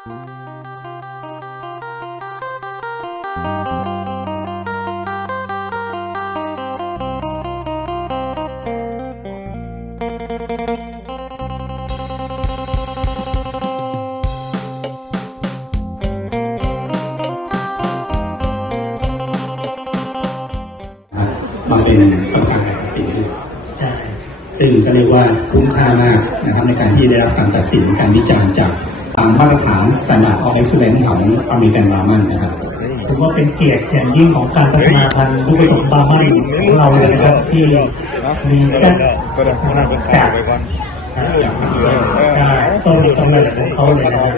มาเป็นกรรมการการตัดสินซึ่งก็เรียกว่าคุ้มค่ามากนะครับในการที่ได้รับการตัดสินการวิจารณ์จาก ตามมาตรฐาน Standard of Excellence ของอเมริกันรามันนะครับถือว่าเป็นเกียรติอย่างยิ่งของการพัฒนาพันธุ์ลูกผสมบาร์มันของเราเลยนะครับที่มีจัดจากอ่าต้นกำเนิดของเขาเลยนะครับ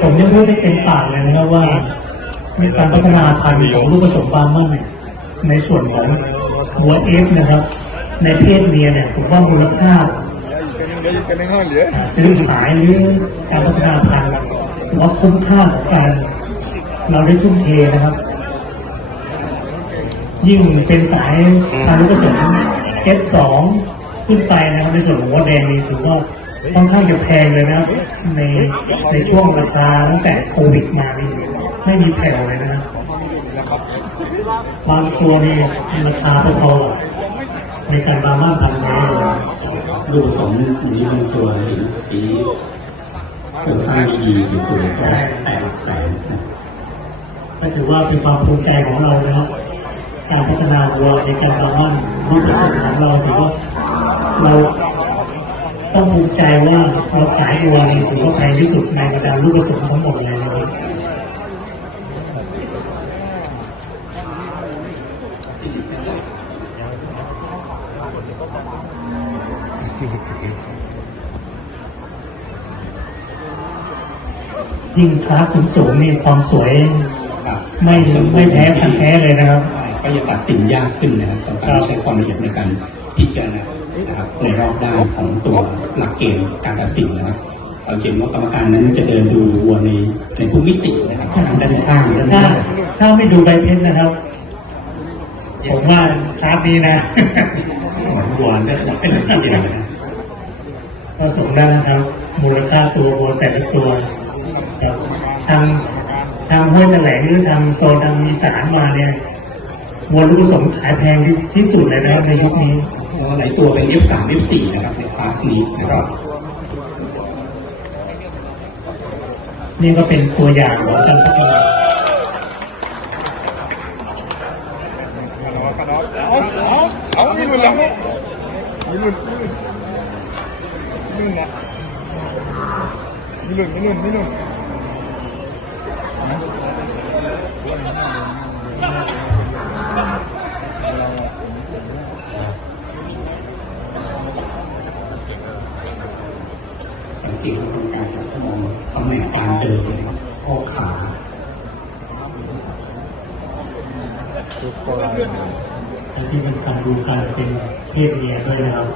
ผมยังพูดได้เต็มปากเลยนะครับว่ามีการพัฒนาพันธุ์ของลูกผสมบาร์มันในส่วนของหัวเอฟนะครับ ในเพศเมียเนี่ยผมว่ามูลค่า ซื้อขายหรือการพัฒนาพันธุ์ถือว่าคุ้มค่าของการเราได้ทุ่มเทนะครับ ยิ่งเป็นสายพันธุ์ผสม F2 ขึ้นไปนะครับในส่วนของวัวแดงนี่ถือว่าค่อนข้างจะแพงเลยนะครับ ในในช่วงราคาตั้งแต่โควิดมานี่ไม่มีแผ่วเลยนะครับบางตัวนี่ราคาพอๆ ในการบาร์มาพันธุ์แท้เลยลูกผสมอย่างนี้บางตัวเห็นสีโครงสร้างดีๆสวยๆก็แปดหลักแสนก็ถือว่าเป็นความภูมิใจของเรานะครับการพัฒนาวัวในการบามันรูปผสมของเราถือว่าเราต้องภูมิใจว่าเราขายวัวนี่ถือว่าแพงที่สุดในบรรดาลูกผสมทั้งหมดเลยนะครับ ยิ่งคลาสสูงๆนี่ความสวยครับไม่ไม่แพ้พันธุ์แท้เลยนะครับ ก็จะตัดสินยากขึ้นนะครับต่อการใช้ความละเอียดในการพิจารณานะครับในรอบด้านของตัวหลักเกณฑ์การตัดสินนะครับเราเห็นว่ากรรมการนั้นจะเดินดูวัวในในทุกมิตินะครับทั้งด้านข้างด้านหถ้าน้าถ้าไม่ดูใบเพชรนะครับ ผมว่าชาร์ปนี้นะเหมือนวัวได้จะเป็นอะไรที่ดีนะก็ส่งได้นะครับ มูลค่าตัววัวแต่ละตัวครับ ทางทางห้วยแถลงหรือทางโซนทางอีสานมาเนี่ยวัวลูกผสมขายแพงที่ที่สุดเลยนะครับในยุคนี้แล้วหลายตัวเป็น F3 F4 นะครับในคลาสนี้นะครับนี่ก็เป็นตัวอย่างของการพัฒนาเอาไม่หลุดแล้วไม่หลุดไม่หลุดนะไม่หลุดไม่หลุดไม่หลุด สังเกตดูการรับมองตำแหน่งการเดินข้อขาและที่สำคัญดูการเป็นเพศเมียด้วยนะครับ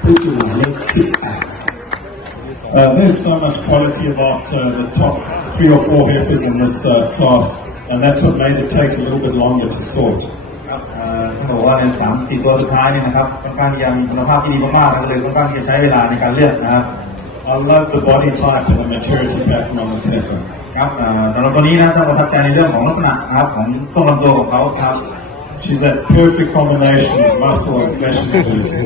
ที่หนึ่งครับผู้คือหมายเลขสิบแปด Uh, there's so much quality about uh, the top three or four heifers in this uh, class, and that's what made it take a little bit longer to sort. ครับเอ่อต้องบอกว่าในสามสี่ตัวสุดท้ายเนี่ยนะครับค่อนข้างที่จะมีคุณภาพที่ดีมากๆนะครับเลยค่อนข้างที่จะใช้เวลาในการเลือกนะครับ I love the body type and the maturity pattern on this heifer. ครับเอ่อสำหรับตัวนี้นะต้องประทับใจในเรื่องของลักษณะนะครับของช่วงลำตัวของเขาครับ She's that perfect combination of muscle and flesh and ability.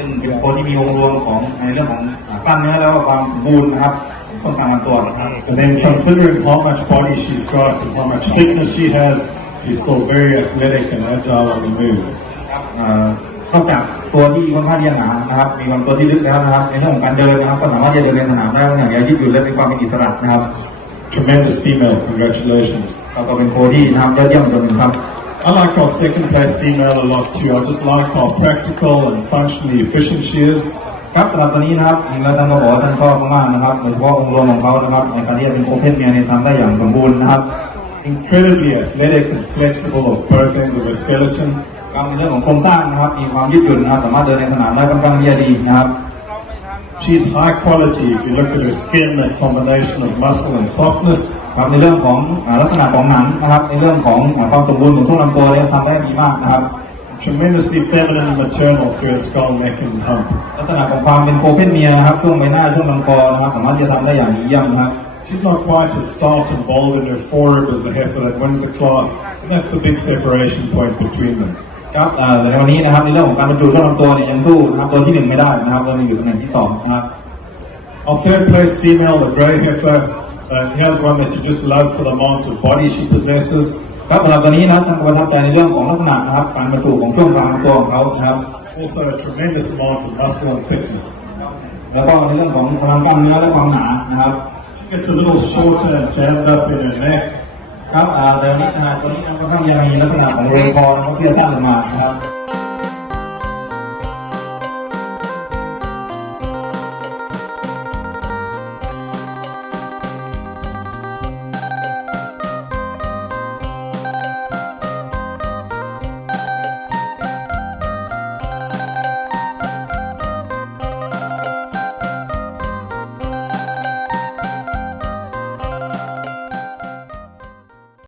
ซึ่งเป็นคนที่มีองค์รวมของในเรื่องของอ่ากล้ามเนื้อแล้วก็ความสมบูรณ์นะครับต้นทางลำตัวนะครับ And then considering how much body she's got and how much fitness she has, she's still very athletic and agile on the move. ครับเอ่อนอกจากตัวที่ค่อนข้างที่จะหนานะครับ มีความตัวที่ลึกแล้วนะครับ ในเรื่องของการเดินนะครับ ก็สามารถที่จะเดินในสนามได้อย่างยืดหยุ่นและมีความเป็นอิสระนะครับ Tremendous female, congratulations. เราก็เป็นโคที่ทำยอดเยี่ยมตัวหนึ่งครับ I like our second place female a lot too. I just like how practical and functionally efficient she is. ครับสำหรับตัวนี้นะครับจริงแล้วท่านก็บอกว่าท่านชอบมากๆนะครับโดยเฉพาะองค์รวมของเขานะครับในการที่จะเป็นโอเพนเมียในทำได้อย่างสมบูรณ์นะครับ Incredibly athletic and flexible of both ends of her skeleton. การในเรื่องของโครงสร้างนะครับมีความยืดหยุ่นนะครับสามารถเดินในสนามได้ค่อนข้างที่จะดีนะครับ She's high quality. If you look at her skin, that combination of muscle and softness, ครับในเรื่องของอ่าลักษณะของหนังนะครับ ในเรื่องของอ่าความสมบูรณ์ของช่วงลำตัวเนี่ยทำได้ดีมากนะครับ tremendously feminine and maternal through her skull, neck, and hump. ลักษณะของความเป็นโคเพนเมียนะครับช่วงใบหน้าช่วงลำคอนะครับสามารถที่จะทำได้อย่างดีเยี่ยมนะครับ She's not quite as stout and bold in her forerib as the heifer that wins the class, and that's the big separation point between them. ครับเอ่อแต่ในวันนี้นะครับในเรื่องของการบรรจุช่วงลำตัวเนี่ยยังสู้นะครับตัวที่หนึ่งไม่ได้นะครับเราอยู่ตำแหน่งที่สองนะครับ Our third place female, the grey heifer, uh, here's one that you just love for the amount of body she possesses. ครับสำหรับตัวนี้นะครับท่านก็ประทับใจในเรื่องของลักษณะนะครับการบรรจุของช่วงกลางลำตัวของเขานะครับ Also a tremendous amount of muscle and thickness. แล้วก็ในเรื่องของพลังกล้ามเนื้อและความหนานะครับ She gets a little shorter and jammed up in her neck. ครับอ่าแต่วันนี้นะครับตัวนี้ค่อนข้างยังมีลักษณะของเรคอร์นะครับที่จะสร้างออกมานะครับ